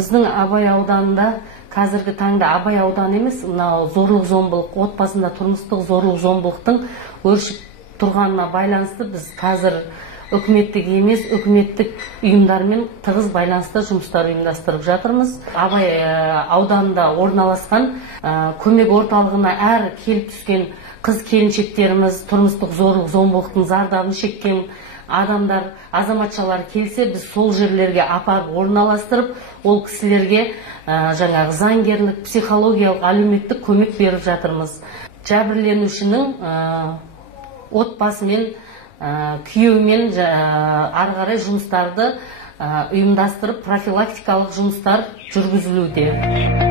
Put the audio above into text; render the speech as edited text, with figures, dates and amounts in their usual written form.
Біздің Абай ауданында қазіргі таңда Абай ауданы емес, мынау зорлық-зомбылық, отбасында тұрмыстық зорлық-зомбылықтың өршіп тұрғанына байланысты біз қазір үкіметтік емес, үкіметтік ұйымдармен тығыз байланысты жұмыстар ұйымдастырып жатырмыз. Абай ауданында орналасқан көмек орталығына әр келіп түскен қыз келіншектеріміз, тұрмыстық зорлық-зомбылықтың зардабын шеккен адамдар, азаматшалар келсе, біз сол жерлерге апарып орналастырып, ол кісілерге жаңағы заңгерлік, психологиялық, әлеуметтік көмек беріп жатырмыз. Жәбірленушінің отбасымен, күйеуімен ары қарай жұмыстарды ұйымдастырып, профилактикалық жұмыстар жүргізілуде.